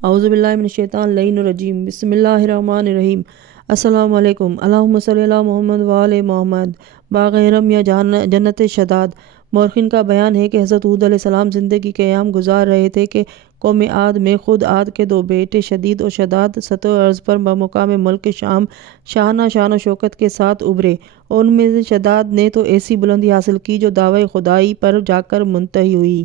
اعوذ باللہ من الشیطان اللعین الرجیم بسم اللہ الرحمن الرحیم السلام علیکم اللہم صلی علی محمد وآل محمد باغ حرم یا جنت شداد۔ مورخین کا بیان ہے کہ حضرت ہود علیہ السلام زندگی کے ایام گزار رہے تھے کہ قوم عاد میں خود عاد کے دو بیٹے شدید اور شداد سطح ارض پر بمقام ملک شام شاہانہ شان و شوکت کے ساتھ ابھرے، اور ان میں سے شداد نے تو ایسی بلندی حاصل کی جو دعوی خدائی پر جا کر منتہی ہوئی۔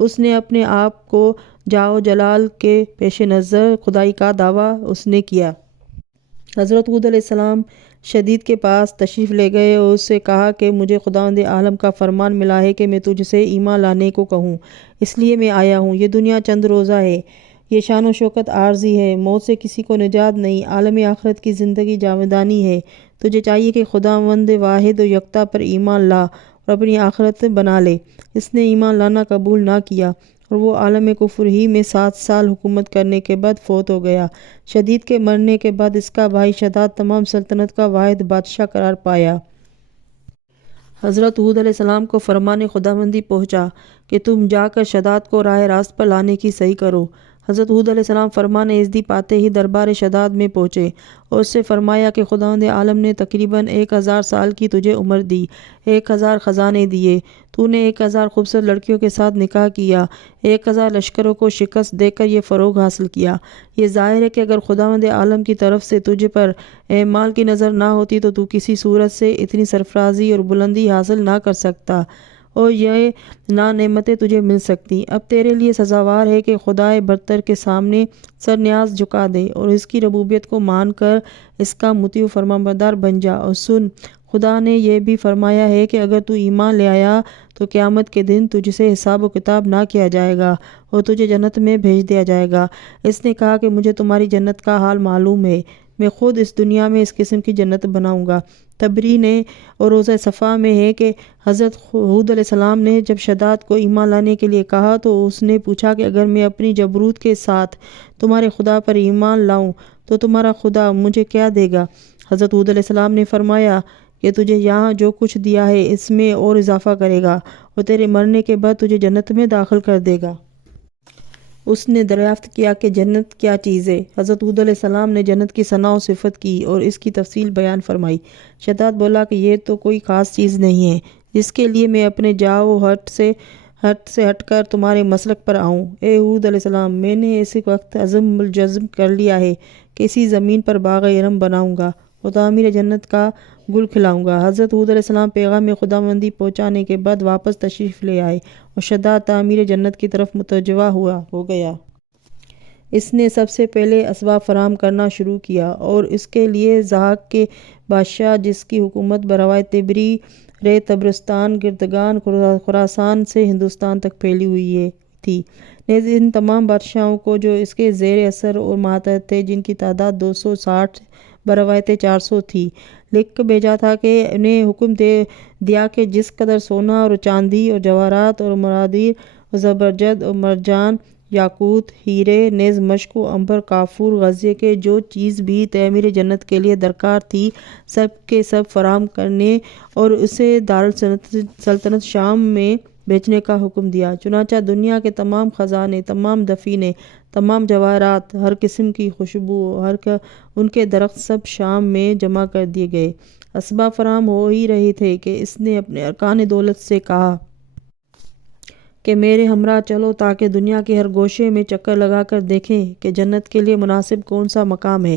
اس نے اپنے آپ کو جاہ و جلال کے پیش نظر خدائی کا دعویٰ اس نے کیا۔ حضرت ہود علیہ السلام شدید کے پاس تشریف لے گئے اور اس سے کہا کہ مجھے خداوند عالم کا فرمان ملا ہے کہ میں تجھ سے ایمان لانے کو کہوں، اس لیے میں آیا ہوں۔ یہ دنیا چند روزہ ہے، یہ شان و شوکت عارضی ہے، موت سے کسی کو نجات نہیں، عالم آخرت کی زندگی جاودانی ہے۔ تجھے چاہیے کہ خداوند واحد و یکتا پر ایمان لا اور اپنی آخرت بنا لے۔ اس نے ایمان لانا قبول نہ کیا اور وہ عالم کفر ہی میں 7 سال حکومت کرنے کے بعد فوت ہو گیا۔ شدید کے مرنے کے بعد اس کا بھائی شداد تمام سلطنت کا واحد بادشاہ قرار پایا۔ حضرت ہود علیہ السلام کو فرمان خداوندی پہنچا کہ تم جا کر شداد کو راہ راست پر لانے کی صحیح کرو۔ حضرت ہود علیہ السلام فرمان عزدی پاتے ہی دربار شداد میں پہنچے اور اس سے فرمایا کہ خداوند عالم نے تقریباً 1000 سال کی تجھے عمر دی، 1000 خزانے دیے، تو نے 1000 خوبصورت لڑکیوں کے ساتھ نکاح کیا، 1000 لشکروں کو شکست دے کر یہ فروغ حاصل کیا۔ یہ ظاہر ہے کہ اگر خداوند عالم کی طرف سے تجھ پر اعمال کی نظر نہ ہوتی تو کسی صورت سے اتنی سرفرازی اور بلندی حاصل نہ کر سکتا اور یہ نعمتیں تجھے مل سکتی۔ اب تیرے لیے سزاوار ہے کہ خدائے برتر کے سامنے سر نیاز جھکا دے اور اس کی ربوبیت کو مان کر اس کا مطیع و فرمانبردار بن جا۔ اور سن، خدا نے یہ بھی فرمایا ہے کہ اگر تو ایمان لے آیا تو قیامت کے دن تجھ سے حساب و کتاب نہ کیا جائے گا اور تجھے جنت میں بھیج دیا جائے گا۔ اس نے کہا کہ مجھے تمہاری جنت کا حال معلوم ہے، میں خود اس دنیا میں اس قسم کی جنت بناؤں گا۔ تبری نے اور روزہ صفا میں ہے کہ حضرت ہود علیہ السلام نے جب شداد کو ایمان لانے کے لیے کہا تو اس نے پوچھا کہ اگر میں اپنی جبروت کے ساتھ تمہارے خدا پر ایمان لاؤں تو تمہارا خدا مجھے کیا دے گا؟ حضرت ہود علیہ السلام نے فرمایا کہ تجھے یہاں جو کچھ دیا ہے اس میں اور اضافہ کرے گا اور تیرے مرنے کے بعد تجھے جنت میں داخل کر دے گا۔ اس نے دریافت کیا کہ جنت کیا چیز ہے؟ حضرت ہود علیہ السلام نے جنت کی ثنا و صفت کی اور اس کی تفصیل بیان فرمائی۔ شداد بولا کہ یہ تو کوئی خاص چیز نہیں ہے جس کے لیے میں اپنے جاہ و ہٹ سے ہٹ کر تمہارے مسلک پر آؤں۔ اے ہود علیہ السلام، میں نے اس وقت عزم الجزم کر لیا ہے کہ اسی زمین پر باغ ارم بناؤں گا اور تعمیر جنت کا گل کھلاؤں گا۔ حضرت ہود علیہ السلام پیغام خداوندی پہنچانے کے بعد واپس تشریف لے آئے اور شداد تعمیر جنت کی طرف متوجہ ہو گیا۔ اس نے سب سے پہلے اسباب فراہم کرنا شروع کیا اور اس کے لیے ضحاک کے بادشاہ، جس کی حکومت بروایت تبری طبرستان گردگان خراسان سے ہندوستان تک پھیلی ہوئی تھی، نے ان تمام بادشاہوں کو جو اس کے زیر اثر اور ماتحت تھے، جن کی تعداد 260 بروایت 400 تھی، لکھ کر بھیجا تھا کہ انہیں حکم دیا کہ جس قدر سونا اور چاندی اور جواہرات اور مرادیر اور زبرجد اور مرجان، یاقوت، ہیرے، نیز مشک و عنبر، کافور، غزے کے جو چیز بھی تعمیر جنت کے لیے درکار تھی، سب کے سب فراہم کرنے اور اسے دارالسلطنت شام میں بیچنے کا حکم دیا۔ چنانچہ دنیا کے تمام خزانے، تمام دفینے، تمام جواہرات، ہر قسم کی خوشبو، ان کے درخت سب شام میں جمع کر دیے گئے۔ اسباب فراہم ہو ہی رہے تھے کہ اس نے اپنے ارکان دولت سے کہا کہ میرے ہمراہ چلو تاکہ دنیا کے ہر گوشے میں چکر لگا کر دیکھیں کہ جنت کے لیے مناسب کون سا مقام ہے۔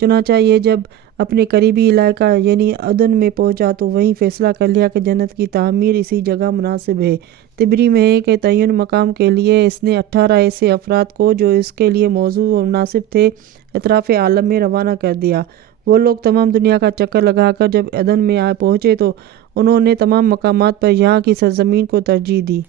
چنانچہ یہ جب اپنے قریبی علاقہ یعنی عدن میں پہنچا تو وہیں فیصلہ کر لیا کہ جنت کی تعمیر اسی جگہ مناسب ہے۔ تبری میں ہے کہ تعین مقام کے لیے اس نے 18 ایسے افراد کو جو اس کے لیے موزوں اور مناسب تھے اطراف عالم میں روانہ کر دیا۔ وہ لوگ تمام دنیا کا چکر لگا کر جب عدن میں پہنچے تو انہوں نے تمام مقامات پر یہاں کی سرزمین کو ترجیح دی۔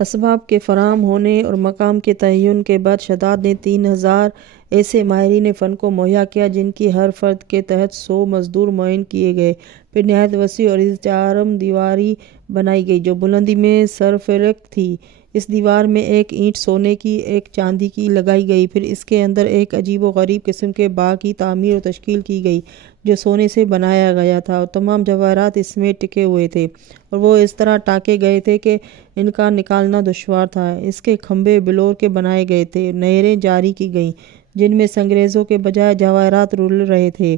اسباب کے فراہم ہونے اور مقام کے تعین کے بعد شداد نے 3000 ایسے ماہرین فن کو مہیا کیا جن کی ہر فرد کے تحت 100 مزدور معین کیے گئے۔ پھر نہایت وسیع اور چارم دیواری بنائی گئی جو بلندی میں سرفلک تھی۔ اس دیوار میں ایک اینٹ سونے کی ایک چاندی کی لگائی گئی، پھر اس کے اندر ایک عجیب و غریب قسم کے باغ کی تعمیر و تشکیل کی گئی جو سونے سے بنایا گیا تھا، اور تمام جواہرات اس میں ٹکے ہوئے تھے اور وہ اس طرح ٹانکے گئے تھے کہ ان کا نکالنا دشوار تھا۔ اس کے کھمبے بلور کے بنائے گئے تھے، نہریں جاری کی گئیں جن میں سنگریزوں کے بجائے جواہرات رول رہے تھے۔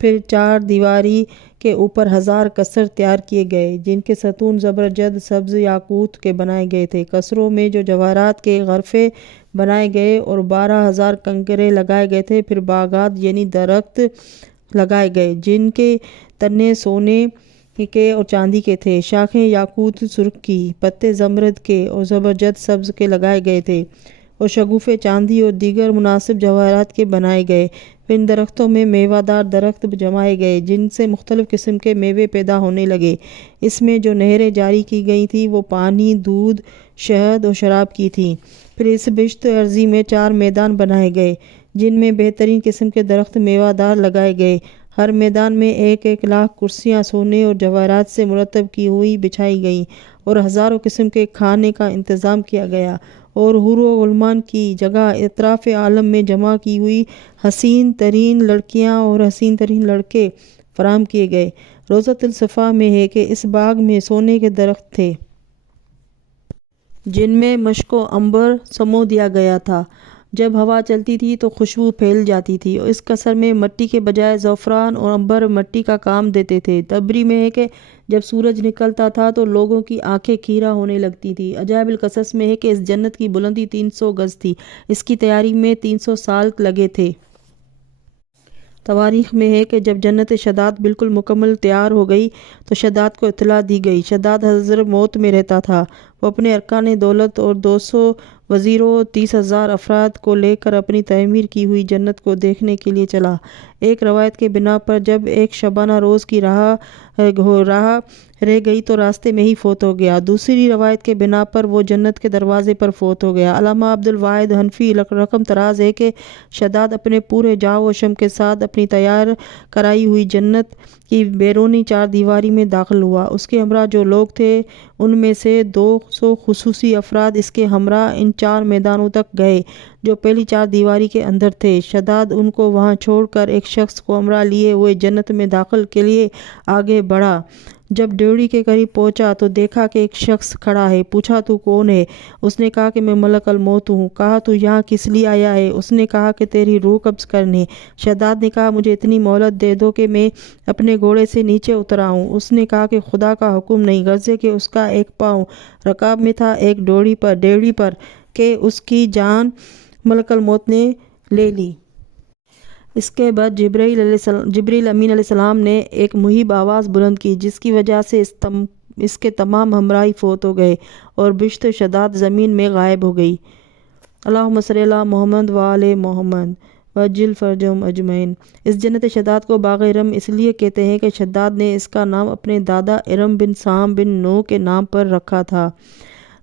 پھر چار دیواری کے اوپر 1000 کسر تیار کیے گئے جن کے ستون زبرجد، سبز، یاقوت کے بنائے گئے تھے۔ کسروں میں جو جواہرات کے غرفے بنائے گئے اور 12,000 کنکرے لگائے گئے تھے۔ پھر باغات یعنی درخت لگائے گئے جن کے تنے سونے کے اور چاندی کے تھے، شاخیں یاقوت سرخ کی، پتے زمرد کے اور زبرجد سبز کے لگائے گئے تھے، اور شگوفے چاندی اور دیگر مناسب جواہرات کے بنائے گئے۔ پھر ان درختوں میں میوہ دار درخت جمائے گئے جن سے مختلف قسم کے میوے پیدا ہونے لگے۔ اس میں جو نہریں جاری کی گئی تھیں وہ پانی، دودھ، شہد اور شراب کی تھیں۔ پھر اس بشت ارضی میں 4 میدان بنائے گئے جن میں بہترین قسم کے درخت میوہ دار لگائے گئے۔ ہر میدان میں 1,000 لاکھ کرسیاں سونے اور جواہرات سے مرتب کی ہوئی بچھائی گئیں، اور ہزاروں قسم کے کھانے کا انتظام کیا گیا، اور حور و غلمان کی جگہ اطراف عالم میں جمع کی ہوئی حسین ترین لڑکیاں اور حسین ترین لڑکے فراہم کیے گئے۔ روضۃ الصفا میں ہے کہ اس باغ میں سونے کے درخت تھے جن میں مشک و عنبر سمو دیا گیا تھا، جب ہوا چلتی تھی تو خوشبو پھیل جاتی تھی، اور اس قصر میں مٹی کے بجائے زعفران اور عنبر مٹی کا کام دیتے تھے۔ تبری میں ہے کہ جب سورج نکلتا تھا تو لوگوں کی آنکھیں کھیرا ہونے لگتی تھی۔ عجائب القصص میں ہے کہ اس جنت کی بلندی 300 گز تھی، اس کی تیاری میں 300 سال لگے تھے۔ تواریخ میں ہے کہ جب جنت شداد بالکل مکمل تیار ہو گئی تو شداد کو اطلاع دی گئی۔ شداد حضر موت میں رہتا تھا، وہ اپنے ارکان دولت اور 200 وزیروں 30,000 افراد کو لے کر اپنی تعمیر کی ہوئی جنت کو دیکھنے کے لیے چلا۔ ایک روایت کے بنا پر جب ایک شبانہ روز کی راہ رہ گئی تو راستے میں ہی فوت ہو گیا، دوسری روایت کے بنا پر وہ جنت کے دروازے پر فوت ہو گیا۔ علامہ عبدالواحد حنفی رقم طراز ہے کہ شداد اپنے پورے جاہ و شم کے ساتھ اپنی تیار کرائی ہوئی جنت کی بیرونی 4 دیواری میں داخل ہوا۔ اس کے ہمراہ جو لوگ تھے ان میں سے 200 خصوصی افراد اس کے ہمراہ ان 4 میدانوں تک گئے جو پہلی 4 دیواری کے اندر تھے۔ شداد ان کو وہاں چھوڑ کر ایک شخص کو ہمراہ لیے ہوئے جنت میں داخل کے لیے آگے بڑھا۔ جب ڈیوڑی کے قریب پہنچا تو دیکھا کہ ایک شخص کھڑا ہے۔ پوچھا تو کون ہے؟ اس نے کہا کہ میں ملک الموت ہوں۔ کہا تو یہاں کس لیے آیا ہے؟ اس نے کہا کہ تیری روح قبض کرنے۔ شداد نے کہا مجھے اتنی مہلت دے دو کہ میں اپنے گھوڑے سے نیچے اتر آؤں۔ اس نے کہا کہ خدا کا حکم نہیں، غرضے کہ اس کا ایک پاؤں رکاب میں تھا ایک ڈیوڑی پر کہ اس کی جان ملک الموت نے لے لی۔ اس کے بعد جبرائیل امین علیہ السلام نے ایک مہیب آواز بلند کی جس کی وجہ سے اس کے تمام ہمراہی فوت ہو گئے اور بشت شداد زمین میں غائب ہو گئی۔ اللہم صلی علی محمد وآل محمد وعجل فرجہم اجمعین۔ اس جنت شداد کو باغ ارم اس لیے کہتے ہیں کہ شداد نے اس کا نام اپنے دادا ارم بن سام بن نوح کے نام پر رکھا تھا۔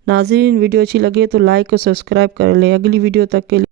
ناظرین، ویڈیو اچھی لگے تو لائک اور سبسکرائب کر لیں۔ اگلی ویڈیو تک کے لیے